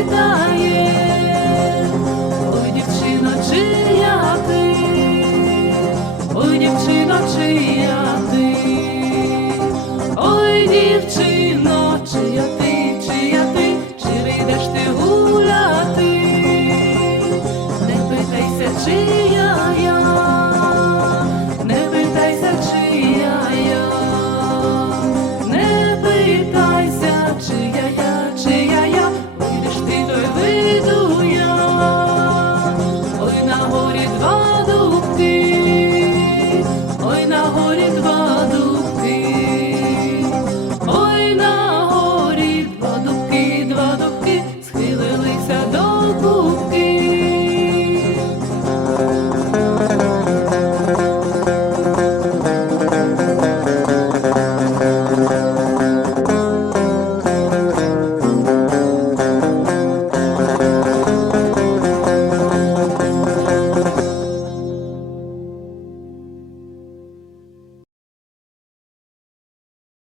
Питає, ой, дівчино, чия ти, ой, дівчино, чия ти, ой, дівчина.